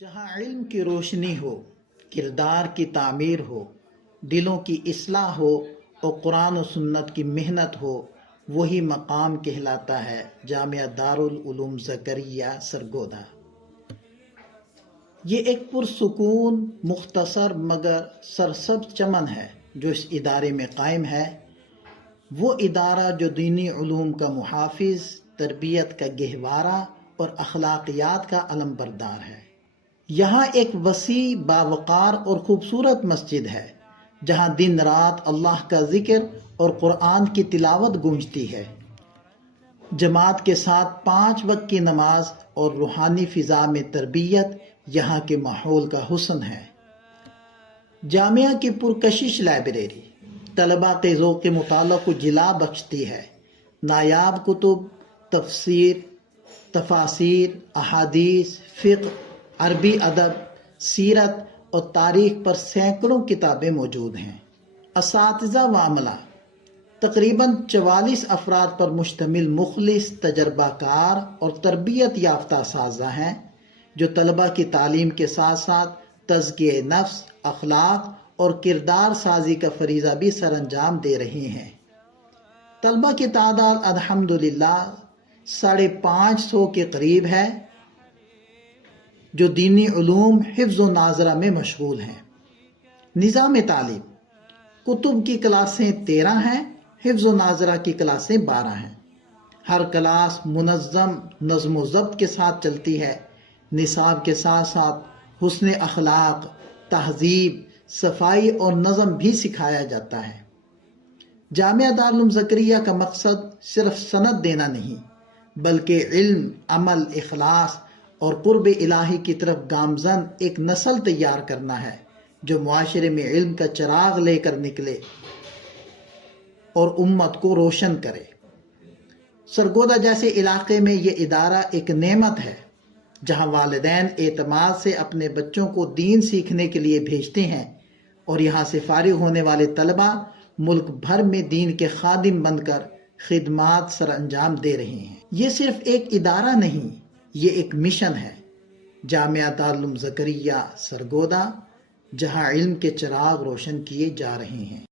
جہاں علم کی روشنی ہو، کردار کی تعمیر ہو، دلوں کی اصلاح ہو اور قرآن و سنت کی محنت ہو، وہی مقام کہلاتا ہے جامعہ دارالعلوم زکریا سرگودا۔ یہ ایک پرسکون، مختصر مگر سرسبز چمن ہے جو اس ادارے میں قائم ہے۔ وہ ادارہ جو دینی علوم کا محافظ، تربیت کا گہوارہ اور اخلاقیات کا علم بردار ہے۔ یہاں ایک وسیع، باوقار اور خوبصورت مسجد ہے جہاں دن رات اللہ کا ذکر اور قرآن کی تلاوت گونجتی ہے۔ جماعت کے ساتھ 5 وقت کی نماز اور روحانی فضا میں تربیت یہاں کے ماحول کا حسن ہے۔ جامعہ کی پرکشش لائبریری طلباء کے ذوق مطالعہ کو جلا بخشتی ہے۔ نایاب کتب، تفسیر، تفاسیر، احادیث، فقہ، عربی ادب، سیرت اور تاریخ پر سینکڑوں کتابیں موجود ہیں۔ اساتذہ و عملہ تقریباً 44 افراد پر مشتمل مخلص، تجربہ کار اور تربیت یافتہ اساتذہ ہیں جو طلباء کی تعلیم کے ساتھ ساتھ تزکیہ نفس، اخلاق اور کردار سازی کا فریضہ بھی سر انجام دے رہے ہیں۔ طلباء کی تعداد الحمدللہ 550 کے قریب ہے جو دینی علوم، حفظ و ناظرہ میں مشغول ہیں۔ نظام تعلیم: کتب کی کلاسیں 13 ہیں، حفظ و ناظرہ کی کلاسیں 12 ہیں۔ ہر کلاس منظم نظم و ضبط کے ساتھ چلتی ہے۔ نصاب کے ساتھ ساتھ حسن اخلاق، تہذیب، صفائی اور نظم بھی سکھایا جاتا ہے۔ جامعہ دارالعلوم زکریا کا مقصد صرف سند دینا نہیں، بلکہ علم، عمل، اخلاص اور قرب الہی کی طرف گامزن ایک نسل تیار کرنا ہے جو معاشرے میں علم کا چراغ لے کر نکلے اور امت کو روشن کرے۔ سرگودا جیسے علاقے میں یہ ادارہ ایک نعمت ہے جہاں والدین اعتماد سے اپنے بچوں کو دین سیکھنے کے لیے بھیجتے ہیں اور یہاں سے فارغ ہونے والے طلباء ملک بھر میں دین کے خادم بن کر خدمات سر انجام دے رہے ہیں۔ یہ صرف ایک ادارہ نہیں، یہ ایک مشن ہے۔ جامعہ دارالعلوم زکریا سرگودا، جہاں علم کے چراغ روشن کیے جا رہے ہیں۔